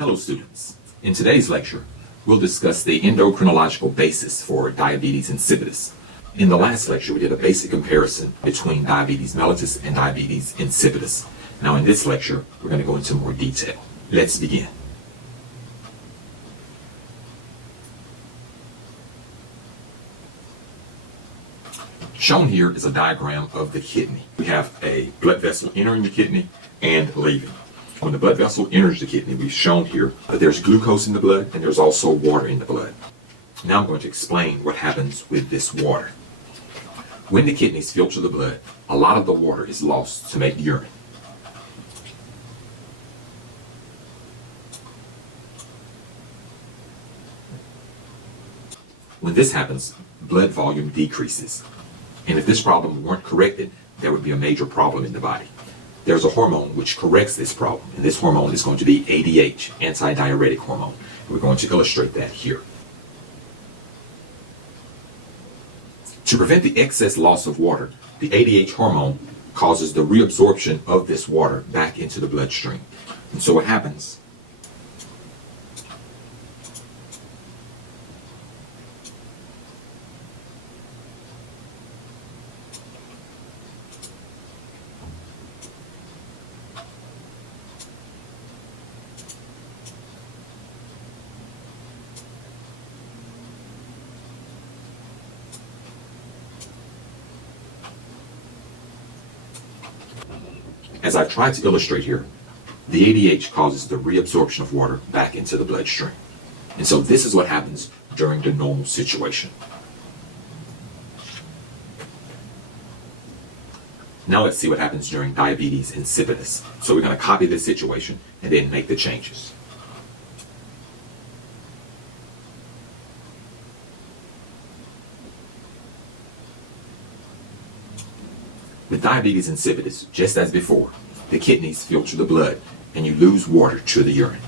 Hello students. In today's lecture, we'll discuss the endocrinological basis for diabetes insipidus. In the last lecture, we did a basic comparison between diabetes mellitus and diabetes insipidus. Now in this lecture, we're going to go into more detail. Let's begin. Shown here is a diagram of the kidney. We have a blood vessel entering the kidney and leaving. When the blood vessel enters the kidney, we've shown here that there's glucose in the blood and there's also water in the blood. Now I'm going to explain what happens with this water. When the kidneys filter the blood, a lot of the water is lost to make urine. When this happens, blood volume decreases. And if this problem weren't corrected, there would be a major problem in the body. There's a hormone which corrects this problem, and this hormone is going to be ADH, antidiuretic hormone. We're going to illustrate that here. To prevent the excess loss of water, the ADH hormone causes the reabsorption of this water back into the bloodstream. And so what happens? As I've tried to illustrate here, the ADH causes the reabsorption of water back into the bloodstream. And so this is what happens during the normal situation. Now let's see what happens during diabetes insipidus. So we're going to copy this situation and then make the changes. With diabetes insipidus, just as before, the kidneys filter the blood and you lose water to the urine.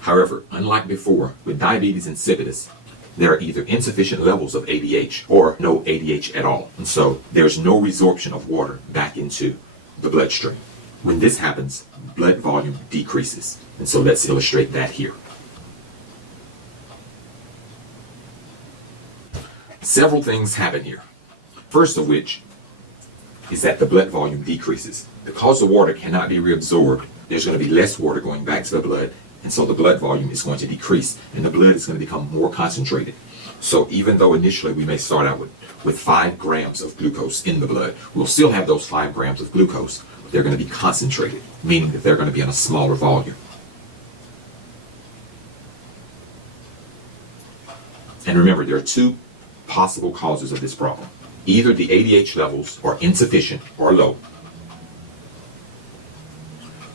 However, unlike before, with diabetes insipidus, there are either insufficient levels of ADH or no ADH at all. And so there's no resorption of water back into the bloodstream. When this happens, blood volume decreases. And so let's illustrate that here. Several things happen here. First of which is that the blood volume decreases. Because the water cannot be reabsorbed, there's going to be less water going back to the blood, and so the blood volume is going to decrease, and the blood is going to become more concentrated. So even though initially we may start out with 5 grams of glucose in the blood, we'll still have those 5 grams of glucose, but they're going to be concentrated, meaning that they're going to be in a smaller volume. And remember, there are 2 possible causes of this problem. Either the ADH levels are insufficient or low,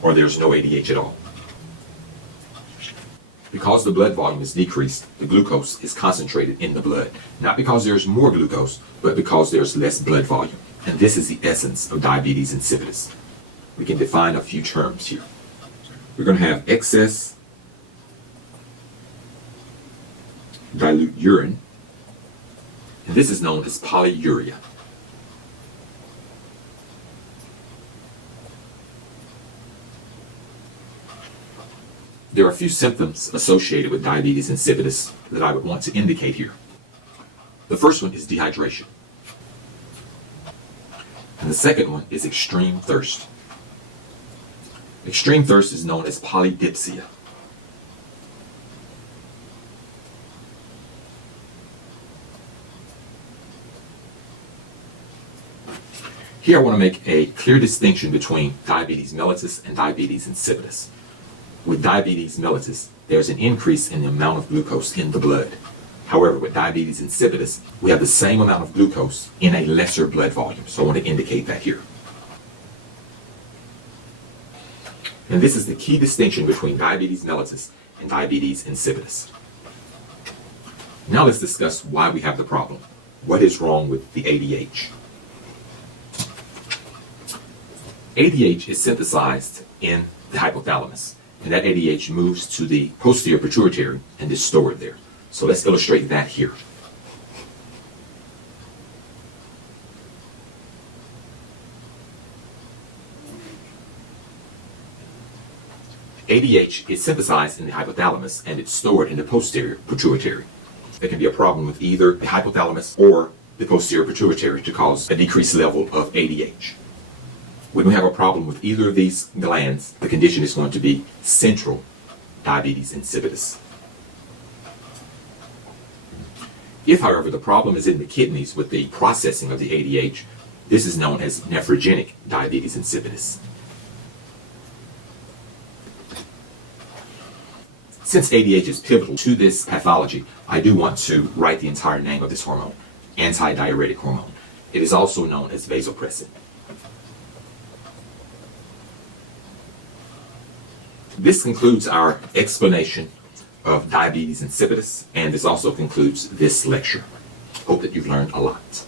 or there's no ADH at all. Because the blood volume is decreased, the glucose is concentrated in the blood. Not because there's more glucose, but because there's less blood volume. And this is the essence of diabetes insipidus. We can define a few terms here. We're going to have excess dilute urine, and this is known as polyuria. There are a few symptoms associated with diabetes insipidus that I would want to indicate here. The first one is dehydration. And the second one is extreme thirst. Extreme thirst is known as polydipsia. Here I want to make a clear distinction between diabetes mellitus and diabetes insipidus. With diabetes mellitus, there's an increase in the amount of glucose in the blood. However, with diabetes insipidus, we have the same amount of glucose in a lesser blood volume. So I want to indicate that here. And this is the key distinction between diabetes mellitus and diabetes insipidus. Now let's discuss why we have the problem. What is wrong with the ADH? ADH is synthesized in the hypothalamus, and that ADH moves to the posterior pituitary and is stored there. So let's illustrate that here. ADH is synthesized in the hypothalamus and it's stored in the posterior pituitary. There can be a problem with either the hypothalamus or the posterior pituitary to cause a decreased level of ADH. When we have a problem with either of these glands, the condition is going to be central diabetes insipidus. If, however, the problem is in the kidneys with the processing of the ADH, this is known as nephrogenic diabetes insipidus. Since ADH is pivotal to this pathology, I do want to write the entire name of this hormone, antidiuretic hormone. It is also known as vasopressin. This concludes our explanation of diabetes insipidus, and this also concludes this lecture. Hope that you've learned a lot.